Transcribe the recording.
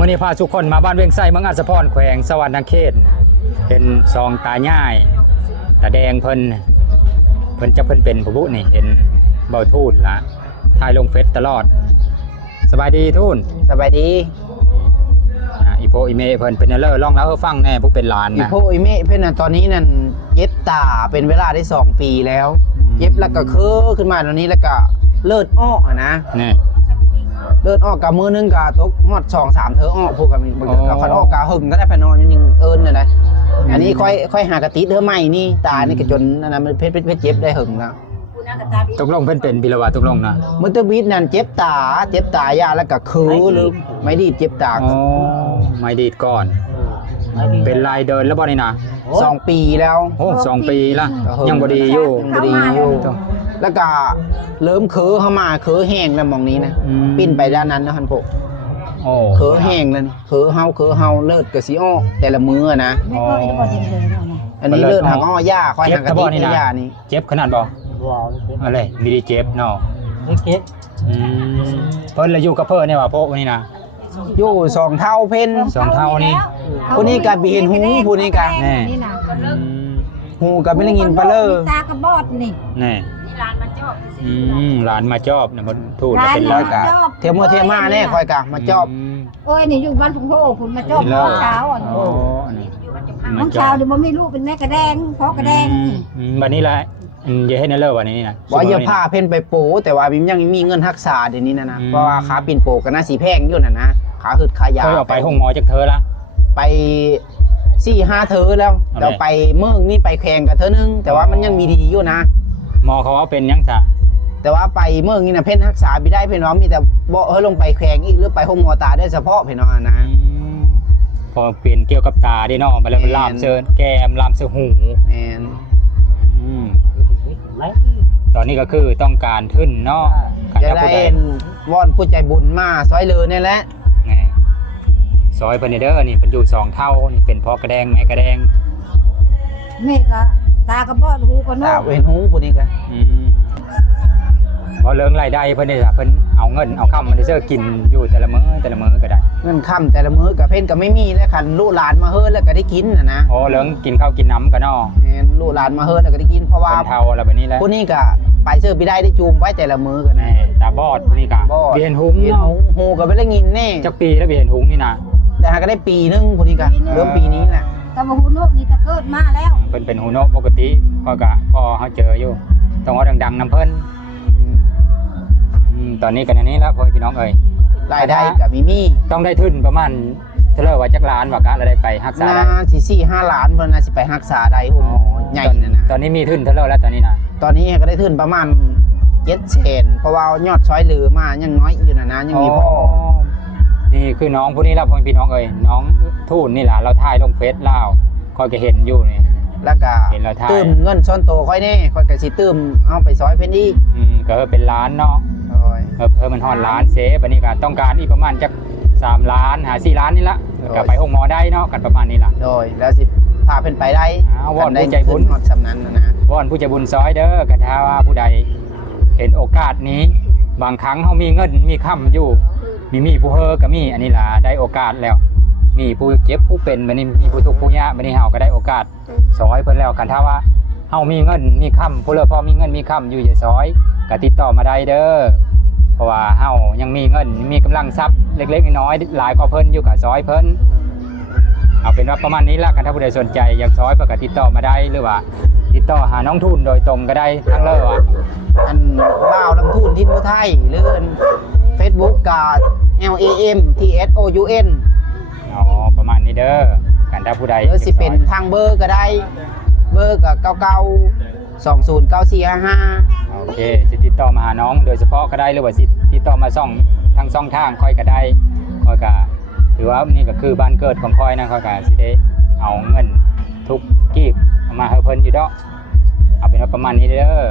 มื้อนี้พาทุกคนมาบ้านเวียงไส้เมืองอัศพรแขวงสวรรณเขตเป็นซองตาย่ายตาแดงเพิ่นจะเพิ่นเป็นผู้บุนี่เห็นเบาทูนละถ่ายลงเฟซตลอดสบายดีทูน สบายดีอีโพอีเมเพิ่นเป็นเล่าร้องแล้วเฮาฟังแน่ผู้เป็นหลานนะ อีโพอีเมเพิ่นตอนนี้นั่นเย็บตาเป็นเวลาได้2 ปีแล้วเย็บแล้วก็ขึ้นมาตอนนี้แล้วก็เลือดออกนะนี่เลือดออกกับมือนึงก็ตกฮอด2-3เทอออกพวกกันก็คันออกกะหึงก็ได้ไปนอนยิงเอิ้นนั่นแหละอันนี้ค่อยหากะติเธอใหม่นี่ตานี่ก็จนนั่นน่ะมันเพชรเจ็บได้หึงแล้วตกลงเพิ่นเป็นบิลวาตกลงนะมุตบิดนั่นเจ็บตายาแล้วก็หรือไม่ดีเจ็บตาอ๋อไม่ดีดก่อนเป็นลายเดินแล้วบ่นี่นะ2 ปีแล้วโอ้2 ปีละยังบ่ดีอยู่แล้วก็เริ่มเข้ามาแห้งแล้วมองนี้นะปิ้นไปด้านนั้นนะฮันโปโอ้แห้งแล้วนี่เฮาเลิศก็สิอ้อแต่ละมื้อนะอันนี้เลิศทางอ้อย่าค่อยทางกะทิย่านี่เจ็บขนาดบ่อะไรมีดีเจ็บเนาะเจ็บเพิ่นละอยู่กับเพิ่นเนี่ยว่าโพวกนี้นะอยู่2 เท่าเพิ่น2 เท่านี่ผู้นี้ก็บิเห็นหูผู้นี้ก็แน่หูก็ไม่ได้ยินปะเลอตากระบอดนี่แน่หลานมาจอบหลานมาจอบนะบ่ทูดเป็นร้อยกะเที่ยวมาแน่ค่อยกะมาจอบเอ้ยนี่อยู่บ้านถุงโพคุณมาจอบเช้าอ่ะโอ้น้องเช้าเดี๋ยวบ่มีลูกเป็นแม่กระแดงพ่อกระแดงบัดนี้ล่ะอย่าให้นั่นเลิกวันนี้นะว่าอย่าพาเพิ่นไปโปแต่ว่ายังมีเงินรักษาเดี๋ยวนี้นะเพราะว่าขาปิ่นโปก็น่าสิแพงอยู่น่ะนะขาหึดขายาเคยเอาไปห้องหมอจักเธอละไป4-5 เธอแล้วเราไปเมืองนี่ไปแข่งกับเธอนึงแต่ว่ามันยังมีดีอยู่นะหมอเขาว่าเป็นยังจ้ะแต่ว่าไปเมืองนี่นะเพิ่นรักษาบ่ได้เพิ่นว่ามีแต่บ่ลงไปแข่งอีกหรือไปห้องหมอตาได้เฉพาะเพิ่นว่านะพอเปลี่ยนเกี่ยวกับตาได้เนาะไปแล้วมันลามเชิญแก้มลามเสหูแม่นตอนนี้ก็คือต้องการขึ้นเนาะจะได้วอนผู้ใจบุญมาซอยเลือนี่แหละซอยเพิ่นเด้อนี่เพิ่นอยู่2 เท่านี่เป็นพ่อกระแดงแม่กระแดงแม่ก็ตากระบอดหูก็เนาะตาเห็นหูผู้นี้ก็บ่เลิงรายได้เพิ่นได้ล่ะเพิ่นเอาเงินเอาค่ำมันได้เซอกินอยู่แต่ละมื้อก็ได้เงินค่ำแต่ละมื้อก็เพิ่นก็ไม่มีแล้วคันลูกหลานมาเฮิดแล้วก็ได้กินนะอ๋อเลิงกินข้าวกินน้ำกันเนาะแม่นลูกหลานมาเฮิดแล้วก็ได้กินเพราะว่าเท่าอะไรแบบนี้แหละผู้นี้ก็ไปเสื้อไปได้จูมไว้แต่ละมื้อกันแน่ตาบอดผู้นี้ก็เบียนหุงหูก็บ่ได้ยินแน่จักปีแล้วเบียนหุงนี่นะแต่หาก็ได้ปีนึงผู้นี้ก็เริ่มปีนี้แหละแต่ว่าหูโนกนี่ตะเกิดมาแล้วเพิ่นเป็นหูโนกปกติพอเฮาเจออยู่ต้องเอาดังๆนำเพิ่นตอนนี้กันอันนี้แล้วพ่อพี่น้องเอ้ยรายได้ก็มีต้องได้ทุนประมาณเท่าไหร่ว่าจักล้านว่ากะแล้วได้ไปรักษาได้4-5 ล้านเพิ่นน่าสิไปรักษาได้หมอใหญ่นั่นนะตอนนี้มีทุนเท่าไหร่แล้วตอนนี้นะตอนนี้ก็ได้ทุนประมาณ700,000เพราะว่ายอดซอยเหลือมายังน้อยอยู่นะยังมีพอนี่คือน้องผู้นี้แล้วพ่อพี่น้องเอ้ยน้องทูนนี่ล่ะเราถ่ายลงเฟซลาวค่อยก็เห็นอยู่นี่แล้วก็เติมเงินส่วนตัวค่อยแน่ค่อยก็สิเติมเอาไปซอยเพิ่นอีกก็เป็นล้านเนาะเพิ่มมันฮอดล้านเซฟอันนี้ก็ต้องการอีกประมาณจัก3 ล้านหา4 ล้านนี่ละก็ไปห้องหมอได้เนาะกันประมาณนี้ล่ะโดยแล้วสิพาเพิ่นไปได้วอนผู้ใจบุญฮอดสำนั้นนะวอนผู้ใจบุญซอยเด้อก็ถ้าว่าผู้ใดเห็นโอกาสนี้บางครั้งเฮามีเงินมีค่ำอยู่มีผู้เฮอก็มีอันนี้ล่ะได้โอกาสแล้วมีผู้เจ็บผู้เป็นบัดนี้มีผู้ทุกข์ผู้ยากบัดนี้เฮาก็ได้โอกาสซอยเพิ่นแล้วกันถ้าว่าเฮามีเงินมีค่ำผู้เลิกพอมีเงินมีค่ำอยู่อย่าซอยก็ติดต่อมาได้เด้อเพราะว่าเฮายังมีเงินมีกำลังทรัพย์เล็กๆน้อยๆหลายกว่าเพิ่นอยู่กับซอยเพิ่นเอาเป็นว่าประมาณนี้ละกันถ้าผู้ใดสนใจอยากซอยก็ติดต่อมาได้หรือว่าติดต่อหาน้องทุนโดยตรงก็ได้ทั้งเลยว่าอันบ่าวลำทุนทิศอุทัยหรือ Facebook กับ LAMTSOUN อ๋อประมาณนี้เด้อกันถ้าผู้ใดหรือสิเป็นทางเบอร์ก็ได้เบอร์ก็99209455โอเคสิติดต่อมาหาน้องโดยเฉพาะก็ได้หรือว่าสิติดต่อมาทางทางค่อยก็ได้ค่อยก็ถือว่านี่ก็คือบ้านเกิดของค่อยนะค่อยก็สิได้เอาเงินทุกกีบมาให้เพิ่นอยู่ดอกเอาเป็นว่าประมาณนี้เด้อ